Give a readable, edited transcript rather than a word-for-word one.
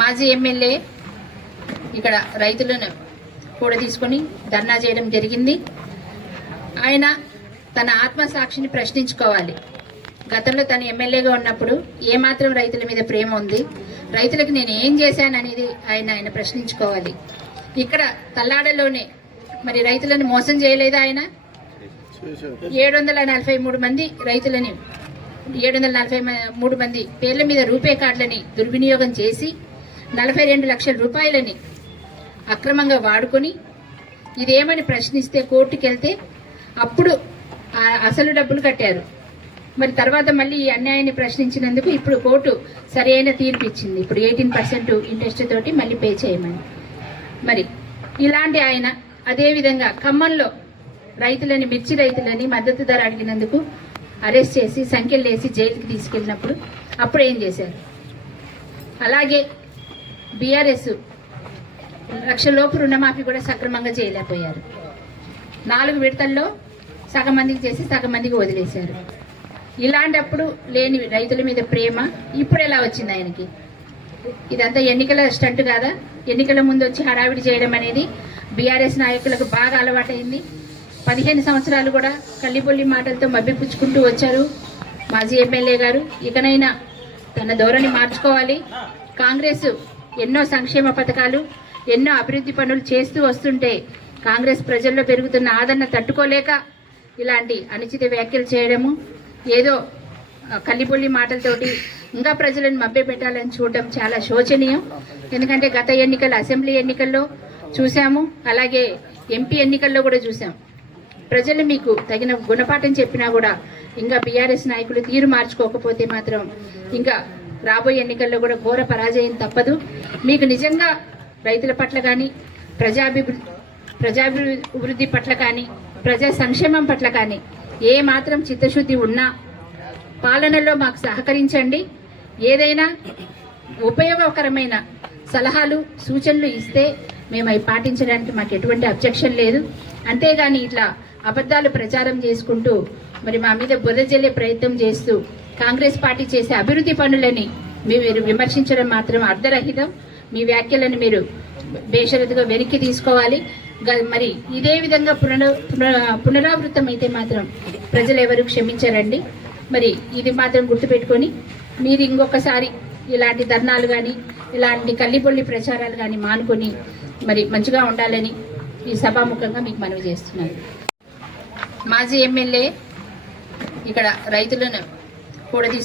మాజీ ఎమ్మెల్యే ఇక్కడ రైతులను కూడా తీసుకొని ధర్నా చేయడం జరిగింది. ఆయన తన ఆత్మసాక్షిని ప్రశ్నించుకోవాలి. గతంలో తను ఎమ్మెల్యేగా ఉన్నప్పుడు ఏమాత్రం రైతుల మీద ప్రేమ ఉంది, రైతులకు నేను ఏం చేశాననేది ఆయన ప్రశ్నించుకోవాలి. ఇక్కడ తల్లాడలోనే మరి రైతులను మోసం చేయలేదా ఆయన? 743 మంది రైతులని 743 మంది పేర్ల మీద రూపే కార్డులని దుర్వినియోగం చేసి 42 లక్షల రూపాయలని అక్రమంగా వాడుకొని ఇదేమని ప్రశ్నిస్తే కోర్టుకు వెళ్తే అప్పుడు అసలు డబ్బులు కట్టారు. మరి తర్వాత మళ్ళీ ఈ అన్యాయాన్ని ప్రశ్నించినందుకు ఇప్పుడు కోర్టు సరైన తీర్పు ఇచ్చింది. ఇప్పుడు 18% ఇంట్రెస్ట్ తోటి మళ్ళీ పే చేయమని. మరి ఇలాంటి ఆయన అదేవిధంగా ఖమ్మంలో రైతులని మిర్చి రైతులని మద్దతు ధర అడిగినందుకు అరెస్ట్ చేసి సంఖ్యలు వేసి జైలుకి తీసుకెళ్ళినప్పుడు అప్పుడు ఏం చేశారు? అలాగే బీఆర్ఎస్ 1 లక్షలోపు రుణమాఫీ కూడా సక్రమంగా చేయలేకపోయారు. 4 విడతల్లో సగం మందికి చేసి సగం మందికి వదిలేశారు. ఇలాంటప్పుడు లేని రైతుల మీద ప్రేమ ఇప్పుడు ఎలా వచ్చింది ఆయనకి? ఇదంతా ఎన్నికల స్టంట్ కాదా? ఎన్నికల ముందు వచ్చి హడావిడి చేయడం అనేది బీఆర్ఎస్ నాయకులకు బాగా అలవాటైంది. 15 సంవత్సరాలు కూడా కల్లిబొల్లి మాటలతో మభ్యపుచ్చుకుంటూ వచ్చారు మాజీ ఎమ్మెల్యే గారు. ఇకనైనా తన ధోరణి మార్చుకోవాలి. కాంగ్రెస్ ఎన్నో సంక్షేమ పథకాలు ఎన్నో అభివృద్ధి పనులు చేస్తూ వస్తుంటే కాంగ్రెస్ ప్రజల్లో పెరుగుతున్న ఆదరణ తట్టుకోలేక ఇలాంటి అనుచిత వ్యాఖ్యలు చేయడము, ఏదో కల్లిబొల్లి మాటలతోటి ఇంకా ప్రజలను మభ్యపెట్టాలని చూడడం చాలా శోచనీయం. ఎందుకంటే గత ఎన్నికల అసెంబ్లీ ఎన్నికల్లో చూసాము, అలాగే ఎంపీ ఎన్నికల్లో కూడా చూసాం. ప్రజలు మీకు తగిన గుణపాఠం చెప్పినా కూడా ఇంకా బీఆర్ఎస్ నాయకులు తీరు మార్చుకోకపోతే మాత్రం ఇంకా రాబోయే ఎన్నికల్లో కూడా ఘోర పరాజయం తప్పదు. మీకు నిజంగా రైతుల పట్ల కానీ ప్రజాభివృద్ధి పట్ల కానీ ప్రజా సంక్షేమం పట్ల కానీ ఏ మాత్రం చిత్తశుద్ధి ఉన్నా పాలనలో మాకు సహకరించండి. ఏదైనా ఉపయోగకరమైన సలహాలు సూచనలు ఇస్తే మేము అవి పాటించడానికి మాకు ఎటువంటి అబ్జెక్షన్ లేదు. అంతేగాని ఇట్లా అబద్ధాలు ప్రచారం చేసుకుంటూ మరి మా మీద బురద జల్లే ప్రయత్నం చేస్తూ కాంగ్రెస్ పార్టీ చేసే అభివృద్ధి పనులని మీరు విమర్శించడం మాత్రం అర్ధరహితం. మీ వ్యాఖ్యలను మీరు బేషరతుగా వెనక్కి తీసుకోవాలి. మరి ఇదే విధంగా పునరావృతం అయితే మాత్రం ప్రజలు ఎవరు క్షమించారండి. మరి ఇది మాత్రం గుర్తుపెట్టుకొని మీరు ఇంకొకసారి ఇలాంటి ధర్నాలు కానీ ఇలాంటి కల్లిబొల్లి ప్రచారాలు కానీ మానుకొని మరి మంచిగా ఉండాలని ఈ సభాముఖంగా మీకు మనవి చేస్తున్నాను. మాజీ ఎమ్మెల్యే ఇక్కడ రైతులను కూడా